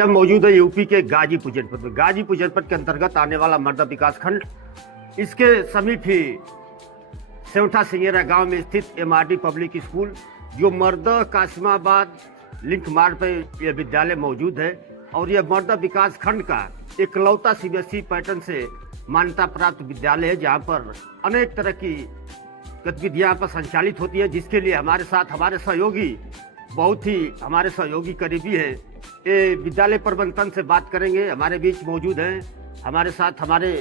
आज हम मौजूद है यूपी के गाजीपुर जनपद में। गाजीपुर जनपद के अंतर्गत आने वाला मर्दा विकास खंड, इसके समीप ही सेवठा सिंगेरा गांव में स्थित एमआरडी पब्लिक स्कूल, जो मर्दा कासिमाबाद लिंक मार्ग पर यह विद्यालय मौजूद है। और यह मर्दा विकास खंड का इकलौता सीबीएसई पैटर्न से मान्यता प्राप्त विद्यालय है, जहाँ पर अनेक तरह की गतिविधियाँ पर संचालित होती है, जिसके लिए हमारे साथ हमारे सहयोगी बहुत ही हमारे सहयोगी करीबी है। ये विद्यालय प्रबंधन से बात करेंगे। हमारे बीच मौजूद हैं, हमारे साथ हमारे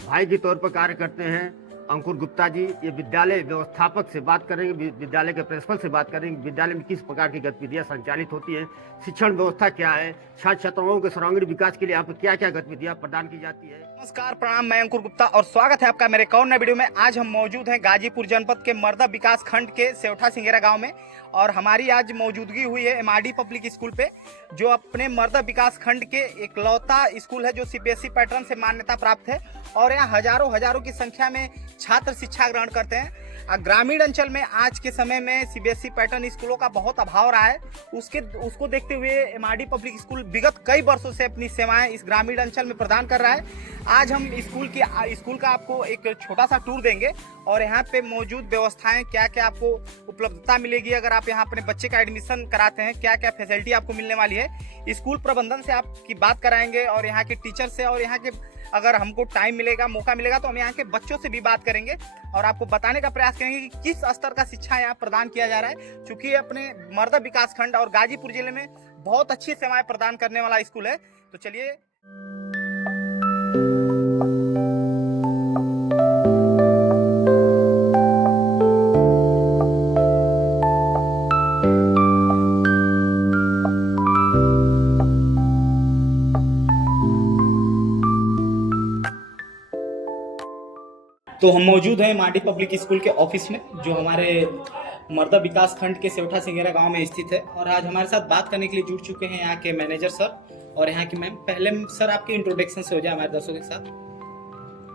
भाई के तौर पर कार्य करते हैं अंकुर गुप्ता जी। ये विद्यालय व्यवस्थापक से बात करेंगे, विद्यालय के प्रिंसिपल से बात करेंगे, विद्यालय में किस प्रकार की गतिविधियां संचालित होती हैं, शिक्षण व्यवस्था क्या है, छात्र छात्राओं के सर्वांगीण विकास के लिए यहाँ पर क्या क्या गतिविधियां प्रदान की जाती है। नमस्कार, प्रणाम। मैं अंकुर गुप्ता और स्वागत है आपका मेरे एक और नए वीडियो में। आज हम मौजूद हैं गाजीपुर जनपद के मर्दा विकास खंड के सेवठा सिंगेरा गांव में, और हमारी आज मौजूदगी हुई है एमआरडी पब्लिक स्कूल पे, जो अपने मर्दा विकास खंड के इकलौता स्कूल है जो सीबीएसई पैटर्न से मान्यता प्राप्त है। और यहाँ हजारों की संख्या में छात्र शिक्षा ग्रहण करते हैं। ग्रामीण अंचल में आज के समय में सीबीएसई पैटर्न स्कूलों का बहुत अभाव रहा है। उसको देखते हुए एमआरडी पब्लिक स्कूल विगत कई वर्षों से अपनी सेवाएं इस ग्रामीण अंचल में प्रदान कर रहा है। आज हम स्कूल का आपको एक छोटा सा टूर देंगे, और यहाँ पे मौजूद व्यवस्थाएं क्या क्या आपको उपलब्धता मिलेगी अगर आप यहाँ अपने बच्चे का एडमिशन कराते हैं, क्या क्या फैसिलिटी आपको मिलने वाली है। स्कूल प्रबंधन से आपकी बात कराएंगे, और यहाँ के टीचर से, और यहाँ के अगर हमको टाइम मिलेगा, मौका मिलेगा तो हम यहाँ के बच्चों से भी बात करेंगे और आपको बताने का प्रयास करेंगे कि किस स्तर का शिक्षा यहाँ प्रदान किया जा रहा है। क्योंकि अपने मर्दा विकास खंड और गाजीपुर जिले में बहुत अच्छी सेवाएं प्रदान करने वाला स्कूल है। तो चलिए। तो हम मौजूद हैं एमआरडी पब्लिक स्कूल के ऑफिस में, जो हमारे मर्दा विकास खंड के सेवठा सिंगेरा गांव में स्थित है। और आज हमारे साथ बात करने के लिए जुड़ चुके हैं यहाँ के मैनेजर सर और यहाँ की मैम। पहले सर आपके इंट्रोडक्शन से हो जाए हमारे दर्शकों के साथ।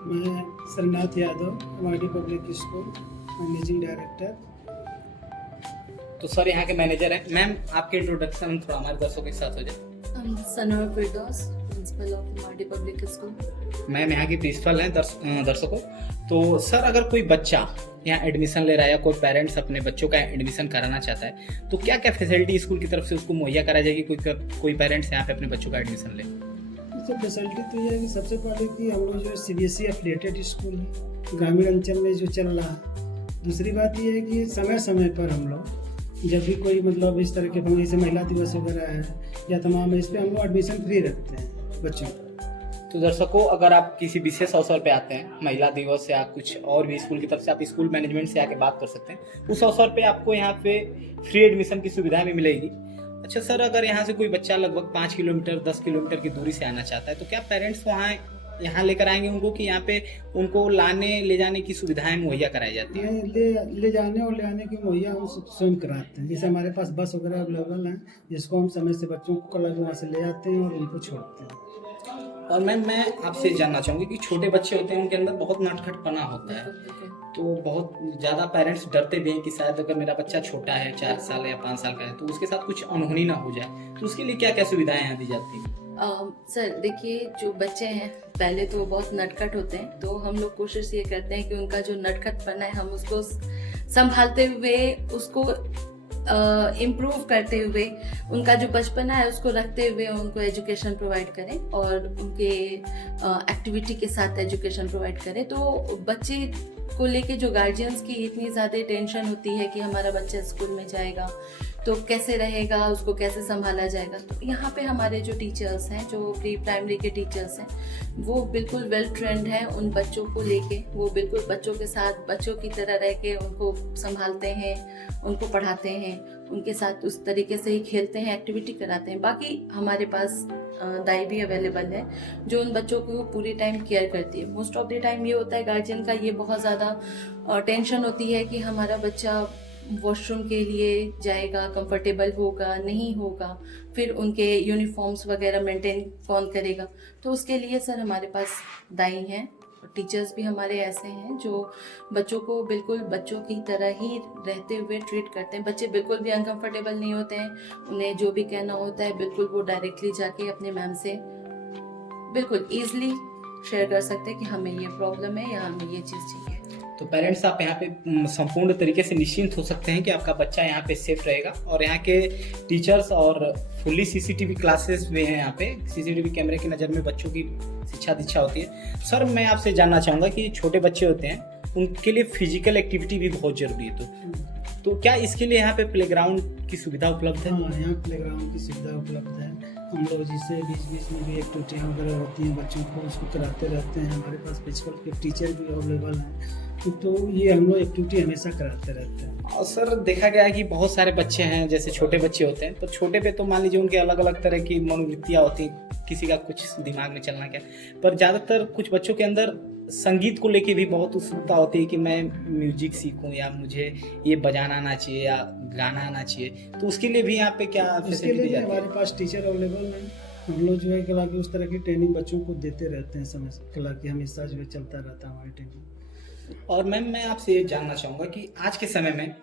मैं Sarnath Yadav, MRD public school managing director. तो सर यहाँ के मैनेजर हैं। मैम आपके इंट्रोडक्शन थोड़ा हमारे दर्शकों के साथ हो जाए। Sanober Firdaus, principal of MRD public school. Ma'am यहाँ की प्रिंसिपल हैं दर्शकों। तो सर अगर कोई बच्चा यहाँ एडमिशन ले रहा है या कोई पेरेंट्स अपने बच्चों का एडमिशन कराना चाहता है, तो क्या क्या फैसिलिटी स्कूल की तरफ से उसको मुहैया कराई जाएगी? कोई पेरेंट्स यहाँ पे अपने बच्चों का एडमिशन ले। इससे फैसिलिटी तो ये है कि सबसे पहले कि हम लोग जो सीबीएसई एफिलिएटेड स्कूल है ग्रामीण अंचल में जो चल रहा है। दूसरी बात ये है कि समय समय पर हम लोग जब भी कोई मतलब इस तरह के जैसे महिला दिवस वगैरह है या तमाम, इस पर हम लोग एडमिशन फ्री रखते हैं बच्चों को। तो दर्शकों, अगर आप किसी विशेष अवसर पे आते हैं, महिला दिवस या कुछ और भी स्कूल की तरफ से, आप स्कूल मैनेजमेंट से आके बात कर सकते हैं। उस अवसर पे आपको यहाँ पे फ्री एडमिशन की सुविधा भी मिलेगी। अच्छा सर, अगर यहाँ से कोई बच्चा लगभग 5 किलोमीटर 10 किलोमीटर की दूरी से आना चाहता है, तो क्या पेरेंट्स वहाँ यहाँ लेकर आएंगे उनको, कि यहाँ पे उनको लाने ले जाने की सुविधाएं मुहैया कराई जाती है? ले जाने और ले आने की मुहैया हम स्वयं कराते हैं। जैसे हमारे पास बस वगैरह अवेलेबल है, जिसको हम समय से बच्चों को कल वहाँ से ले आते हैं और उनको छोड़ते हैं। और मैम मैं आपसे जानना चाहूँगी कि छोटे बच्चे होते हैं, उनके अंदर बहुत नटखटपना होता है, तो बहुत ज़्यादा पेरेंट्स डरते भी हैं कि शायद अगर मेरा बच्चा छोटा है, 4 साल या 5 साल का है, तो उसके साथ कुछ अनहोनी ना हो जाए। तो उसके लिए क्या क्या सुविधाएं यहाँ दी जाती हैं? सर देखिए, जो बच्चे हैं पहले तो बहुत नटखट होते हैं, तो हम लोग कोशिश ये करते हैं कि उनका जो नटखटपना है हम उसको संभालते हुए, उसको इम्प्रूव करते हुए, उनका जो बचपना है उसको रखते हुए उनको एजुकेशन प्रोवाइड करें और उनके एक्टिविटी के साथ एजुकेशन प्रोवाइड करें। तो बच्चे को लेके जो गार्जियंस की इतनी ज़्यादा टेंशन होती है कि हमारा बच्चा स्कूल में जाएगा तो कैसे रहेगा, उसको कैसे संभाला जाएगा, तो यहाँ पे हमारे जो टीचर्स हैं, जो प्री प्राइमरी के टीचर्स हैं, वो बिल्कुल वेल ट्रेंड हैं उन बच्चों को लेके। वो बिल्कुल बच्चों के साथ बच्चों की तरह रह के उनको संभालते हैं, उनको पढ़ाते हैं, उनके साथ उस तरीके से ही खेलते हैं, एक्टिविटी कराते हैं। बाकी हमारे पास दाई भी अवेलेबल है जो उन बच्चों को पूरी टाइम केयर करती है। मोस्ट ऑफ द टाइम ये होता है गार्जियन का ये बहुत ज़्यादा टेंशन होती है कि हमारा बच्चा वॉशरूम के लिए जाएगा, कंफर्टेबल होगा नहीं होगा, फिर उनके यूनिफॉर्म्स वगैरह मेंटेन कौन करेगा। तो उसके लिए सर हमारे पास दाई हैं टीचर्स भी हमारे ऐसे हैं जो बच्चों को बिल्कुल बच्चों की तरह ही रहते हुए ट्रीट करते हैं। बच्चे बिल्कुल भी अनकंफर्टेबल नहीं होते हैं, उन्हें जो भी कहना होता है बिल्कुल वो डायरेक्टली जाके अपने मैम से बिल्कुल ईजिली शेयर कर सकते हैं कि हमें ये प्रॉब्लम है या हमें ये चीज़ चाहिए। तो पेरेंट्स आप यहाँ पे संपूर्ण तरीके से निश्चिंत हो सकते हैं कि आपका बच्चा यहाँ पे सेफ रहेगा। और यहाँ के टीचर्स और फुल्ली सीसीटीवी क्लासेस भी हैं, यहाँ पे सीसीटीवी कैमरे की नज़र में बच्चों की शिक्षा दीक्षा होती है। सर मैं आपसे जानना चाहूँगा कि छोटे बच्चे होते हैं उनके लिए फिजिकल एक्टिविटी भी बहुत ज़रूरी है, तो क्या इसके लिए यहाँ पे प्लेग्राउंड की सुविधा उपलब्ध है? हाँ, यहाँ प्लेग्राउंड की सुविधा उपलब्ध है। हम लोग जिससे बीच बीच में भी एक्टिविटियाँ वगैरह होती हैं बच्चों को, उसको कराते रहते हैं। हमारे पास फिजिकल के टीचर भी अवेलेबल हैं, तो ये हम लोग एक्टिविटी हमेशा कराते रहते हैं। और सर देखा गया है कि बहुत सारे बच्चे हैं, जैसे छोटे बच्चे होते हैं, तो छोटे पे तो मान लीजिए उनके अलग अलग तरह की मनोवृत्तियाँ होती हैं, किसी का कुछ दिमाग में चलना क्या, पर ज़्यादातर कुछ बच्चों के अंदर संगीत को लेके भी बहुत उत्सुकता होती है कि मैं म्यूजिक सीखूं या मुझे ये बजाना आना चाहिए या गाना आना चाहिए, तो उसके लिए भी यहाँ पे क्या उसके फैसिलिटी लिए जाती है? हमारे पास टीचर अवेलेबल हैं। हम लोग जो है कला की उस तरह की ट्रेनिंग बच्चों को देते रहते हैं, समय से कला की हमेशा जो है चलता रहता है हमारी ट्रेनिंग। और मैम मैं आपसे ये जानना चाहूँगा कि आज के समय में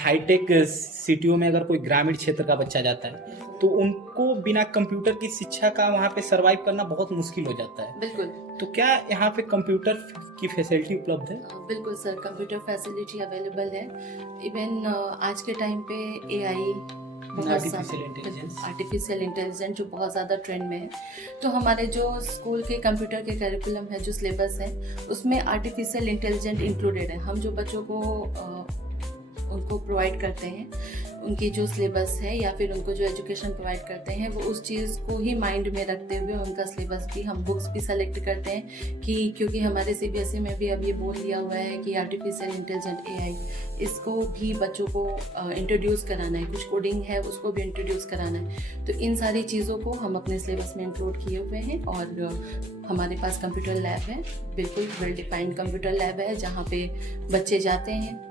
हाईटेक सिटियों में अगर कोई ग्रामीण क्षेत्र का बच्चा जाता है तो उनको बिना कंप्यूटर की शिक्षा का वहाँ पे सरवाइव करना बहुत मुश्किल हो जाता है। बिल्कुल। तो क्या यहाँ पे कंप्यूटर की फैसिलिटी उपलब्ध है? बिल्कुल सर, कंप्यूटर फैसिलिटी अवेलेबल है। इवन आज के टाइम पे एआई आर्टिफिशियल इंटेलिजेंस जो बहुत ज़्यादा ट्रेंड में है, तो हमारे जो स्कूल के कंप्यूटर के करिकुलम है, जो सिलेबस है, उसमें आर्टिफिशियल इंटेलिजेंस इंक्लूडेड है। हम जो बच्चों को उनको प्रोवाइड करते हैं, उनकी जो सिलेबस है या फिर उनको जो एजुकेशन प्रोवाइड करते हैं, वो उस चीज़ को ही माइंड में रखते हुए उनका सिलेबस भी, हम बुक्स भी सेलेक्ट करते हैं कि क्योंकि हमारे सीबीएसई में भी अब ये बोल दिया हुआ है कि आर्टिफिशियल इंटेलिजेंट एआई, इसको भी बच्चों को इंट्रोड्यूस कराना है, कुछ कोडिंग है उसको भी इंट्रोड्यूस कराना है। तो इन सारी चीज़ों को हम अपने सिलेबस में इंक्लूड किए हुए हैं। और हमारे पास कंप्यूटर लैब है, बिल्कुल वेल डिफाइंड कंप्यूटर लैब है, जहाँ पे बच्चे जाते हैं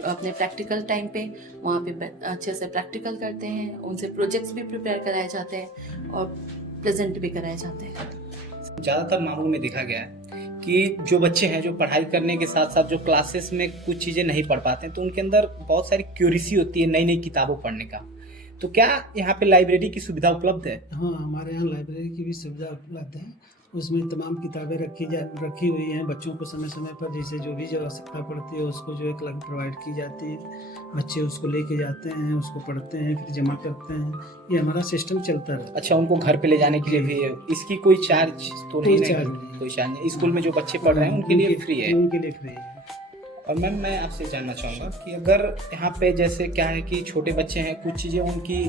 अपने प्रैक्टिकल टाइम पे, वहाँ पे अच्छे से प्रैक्टिकल करते हैं, उनसे प्रोजेक्ट्स भी प्रिपेयर कराए जाते हैं और प्रेजेंट भी कराए जाते हैं। ज़्यादातर मामलों में देखा गया है कि जो बच्चे हैं जो पढ़ाई करने के साथ साथ जो क्लासेस में कुछ चीज़ें नहीं पढ़ पाते हैं, तो उनके अंदर बहुत सारी क्यूरियसी होती है नई नई किताबों पढ़ने का। तो क्या यहाँ पे लाइब्रेरी की सुविधा उपलब्ध है? हाँ, हमारे यहाँ लाइब्रेरी की भी सुविधा उपलब्ध है। उसमें तमाम किताबें रखी हुई हैं। बच्चों को समय समय पर जैसे जो भी जो आवश्यकता पड़ती है उसको जो है क्लब प्रोवाइड की जाती है। बच्चे उसको लेके जाते हैं, उसको पढ़ते हैं, फिर जमा करते हैं। ये हमारा सिस्टम चलता रहता है। अच्छा, उनको घर पे ले जाने के लिए भी है? इसकी कोई चार्ज तो नहीं? कोई चार्ज नहीं। स्कूल में जो बच्चे पढ़ रहे हैं उनके लिए फ्री है? उनके लिए फ्री है। और मैम मैं आपसे जानना चाहूँगा कि अगर यहाँ पे जैसे क्या है कि छोटे बच्चे हैं, कुछ चीज़ें उनकी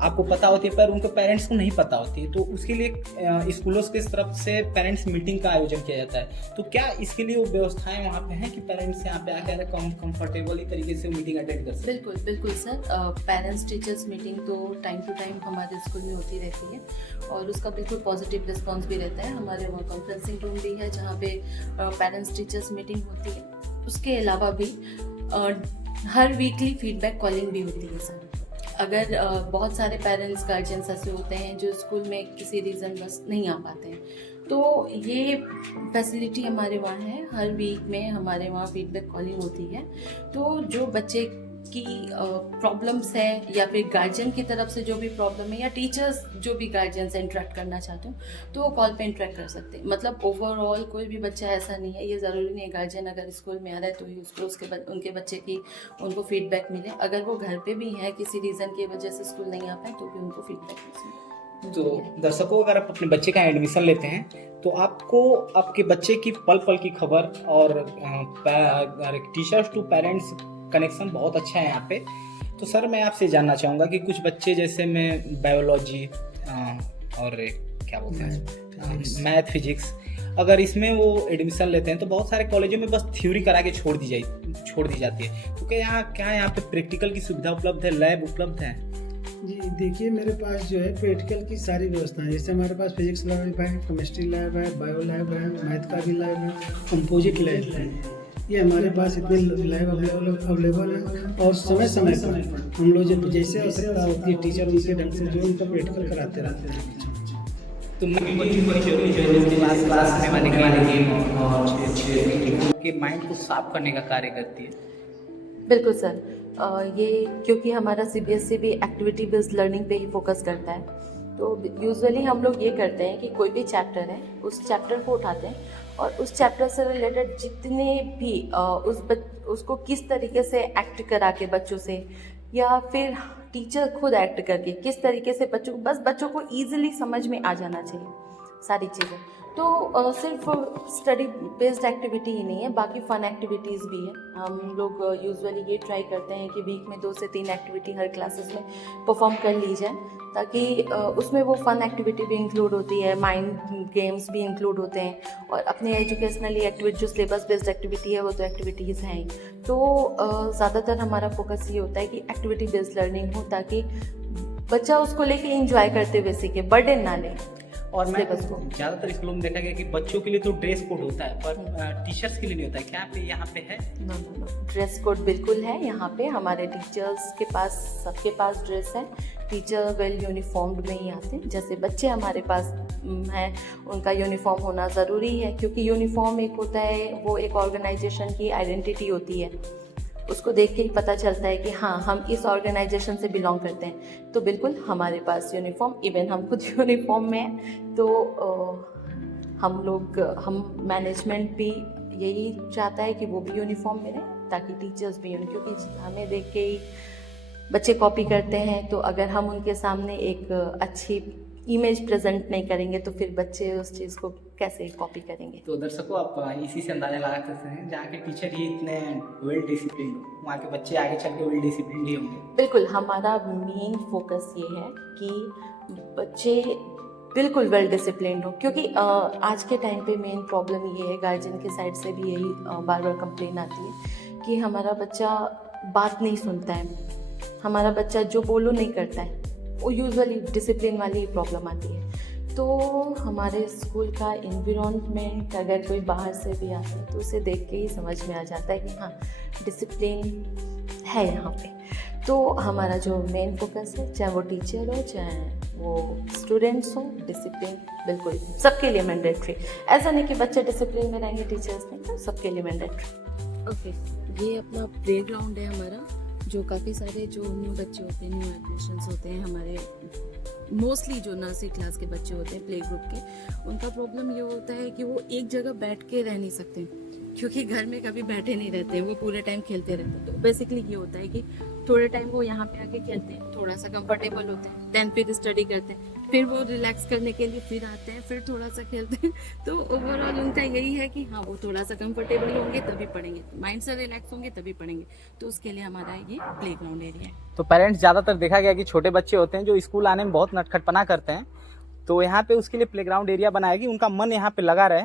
आपको पता होती है पर उनके पेरेंट्स को नहीं पता होती है, तो उसके लिए स्कूलों की तरफ से पेरेंट्स मीटिंग का आयोजन किया जाता है। तो क्या इसके लिए वो व्यवस्थाएं वहाँ पे हैं कि पेरेंट्स यहाँ पे आकर कंफर्टेबली तरीके से मीटिंग अटेंड कर सकते? बिल्कुल बिल्कुल सर, पेरेंट्स टीचर्स मीटिंग तो टाइम टू टाइम हमारे स्कूल में होती रहती है और उसका बिल्कुल पॉजिटिव रिस्पॉन्स भी रहता है। हमारे वहाँ कॉन्फ्रेंसिंग रूम भी है जहाँ पे पेरेंट्स टीचर्स मीटिंग होती है। उसके अलावा भी हर वीकली फीडबैक कॉलिंग भी होती है सर। अगर बहुत सारे पेरेंट्स गार्जियंस ऐसे होते हैं जो स्कूल में किसी रीज़न बस नहीं आ पाते हैं, तो ये फैसिलिटी हमारे वहाँ है। हर वीक में हमारे वहाँ फीडबैक कॉलिंग होती है। तो जो बच्चे की प्रॉब्लम्स है या फिर गार्जियन की तरफ से जो भी प्रॉब्लम है या टीचर्स जो भी गार्जियन से इंटरेक्ट करना चाहते हो तो वो कॉल पे इंटरेक्ट कर सकते हैं। मतलब ओवरऑल कोई भी बच्चा ऐसा नहीं है, ये ज़रूरी नहीं है गार्जियन अगर स्कूल में आ रहा है तो ही उसको उनके बच्चे की उनको फीडबैक मिले। अगर वो घर पे भी हैं किसी रीज़न की वजह से स्कूल नहीं आ पाए तो भी उनको फीडबैक मिले। तो दर्शकों, अगर आप अपने बच्चे का एडमिशन लेते हैं तो आपको आपके बच्चे की पल पल की खबर और टीचर्स टू पेरेंट्स कनेक्शन बहुत अच्छा है यहाँ पे। तो सर मैं आपसे जानना चाहूँगा कि कुछ बच्चे जैसे मैं बायोलॉजी और क्या बोलते हैं मैथ फिजिक्स, अगर इसमें वो एडमिशन लेते हैं तो बहुत सारे कॉलेजों में बस थ्योरी करा के छोड़ दी जाती है। तो क्या यहाँ पे प्रैक्टिकल की सुविधा उपलब्ध है, लैब उपलब्ध है? जी देखिए, मेरे पास जो है प्रैक्टिकल की सारी व्यवस्था है। जैसे हमारे पास फिजिक्स लैब है, केमिस्ट्री लैब है, बायो लैब है, मैथ का भी लैब है, कंपोजिट लैब है। ये हमारे पास इतने लैब अवेलेबल है और समय समय पर हम लोग जब जैसे आवश्यकता होती है टीचर उनके ढंग से जो उनका प्रैक्टिकल कराते रहते हैं। तो मेरी बच्चों को जरूरी जो है क्लास में वाले गेम और के माइंड को साफ करने का कार्य करती है। बिल्कुल सर, ये क्योंकि हमारा सीबीएसई भी एक्टिविटी बेस्ड लर्निंग पे ही फोकस करता है, तो यूजुअली हम लोग ये करते हैं कि कोई भी चैप्टर है उस चैप्टर को उठाते हैं और उस चैप्टर से रिलेटेड जितने भी उसको किस तरीके से एक्ट करा के बच्चों से या फिर टीचर खुद एक्ट करके किस तरीके से बच्चों को ईजिली समझ में आ जाना चाहिए सारी चीज़ें। तो सिर्फ स्टडी बेस्ड एक्टिविटी ही नहीं है, बाकी फ़न एक्टिविटीज़ भी है। हम लोग यूजुअली ये ट्राई करते हैं कि वीक में 2 से 3 एक्टिविटी हर क्लासेस में परफॉर्म कर ली जाए, ताकि उसमें वो फ़न एक्टिविटी भी इंक्लूड होती है, माइंड गेम्स भी इंक्लूड होते हैं और अपने एजुकेशनली एक्टिविटी जो सिलेबस बेस्ड एक्टिविटी है वो तो एक्टिविटीज़ हैं ही। तो ज़्यादातर हमारा फोकस ये होता है कि एक्टिविटी बेस्ड लर्निंग हो, ताकि बच्चा उसको लेके एंजॉय करते हुए सीखे, बर्डन ना ले। और मैं ज़्यादातर स्कूलों में देखा गया कि बच्चों के लिए तो ड्रेस कोड होता है पर टीचर्स के लिए नहीं होता है। क्या पे यहाँ पे है? नो, ड्रेस कोड बिल्कुल है यहाँ पे। हमारे टीचर्स के पास सबके पास ड्रेस है। टीचर वेल यूनिफॉर्म्ड में ही आते हैं। जैसे बच्चे हमारे पास हैं उनका यूनिफॉर्म होना ज़रूरी है, क्योंकि यूनिफॉर्म एक होता है, वो एक ऑर्गेनाइजेशन की आइडेंटिटी होती है। उसको देख के ही पता चलता है कि हाँ हम इस ऑर्गेनाइजेशन से बिलोंग करते हैं। तो बिल्कुल हमारे पास यूनिफॉर्म, इवन हम खुद यूनिफॉर्म में हैं। तो हम मैनेजमेंट भी यही चाहता है कि वो भी यूनिफॉर्म में रहें, ताकि टीचर्स भी क्योंकि हमें देख के ही बच्चे कॉपी करते हैं। तो अगर हम उनके सामने एक अच्छी इमेज प्रेजेंट नहीं करेंगे तो फिर बच्चे उस चीज़ को कैसे कॉपी करेंगे। तो दर्शकों आप इसी से अंदाजा लगा सकते हैं, जहाँ के टीचर ही इतने वेल डिसिप्लिन, वहाँ के बच्चे आगे चल के वेल डिसिप्लिन ही होंगे। बिल्कुल, हमारा मेन फोकस ये है कि बच्चे बिल्कुल वेल डिसिप्लिन हो, क्योंकि आज के टाइम पे मेन प्रॉब्लम ये है, गार्जियन के साइड से भी यही बार बार कंप्लेन आती है कि हमारा बच्चा बात नहीं सुनता है, हमारा बच्चा जो बोलो नहीं करता है। वो यूजुअली डिसिप्लिन वाली प्रॉब्लम आती है। तो हमारे स्कूल का इन्वायरमेंट अगर कोई बाहर से भी आता है तो उसे देख के ही समझ में आ जाता है कि हाँ डिसिप्लिन है यहाँ पे। तो हमारा जो मेन फोकस है, चाहे वो टीचर हो चाहे वो स्टूडेंट्स हो, डिसिप्लिन बिल्कुल सबके लिए मैंडेटरी। ऐसा नहीं कि बच्चे डिसिप्लिन में रहेंगे टीचर्स नहीं, तो सबके लिए मैंडेटरी। ओके, ये अपना प्ले ग्राउंड है हमारा, जो काफ़ी सारे जो न्यू बच्चे होते हैं, न्यू एडमिशन्स होते हैं, हमारे मोस्टली जो नर्सरी क्लास के बच्चे होते हैं प्ले ग्रुप के, उनका प्रॉब्लम ये होता है कि वो एक जगह बैठ के रह नहीं सकते, क्योंकि घर में कभी बैठे नहीं रहते, वो पूरे टाइम खेलते रहते हैं। तो बेसिकली ये होता है कि थोड़े टाइम वो यहाँ पे आके खेलते हैं, थोड़ा सा कंफर्टेबल होते हैं, देन फिर स्टडी करते हैं, फिर वो रिलैक्स करने के लिए फिर आते हैं, फिर थोड़ा सा खेलते हैं। तो ओवरऑल उनका यही है कि हाँ वो थोड़ा सा कंफर्टेबल होंगे तभी पढ़ेंगे, माइंड से रिलैक्स होंगे तभी पढ़ेंगे। तो उसके लिए हमारा ये प्ले ग्राउंड एरिया है। तो पेरेंट्स ज़्यादातर देखा गया कि छोटे बच्चे होते हैं जो स्कूल आने में बहुत नटखटपना करते हैं, तो यहाँ पे उसके लिए प्लेग्राउंड एरिया बनाया कि उनका मन यहाँ पे लगा रहे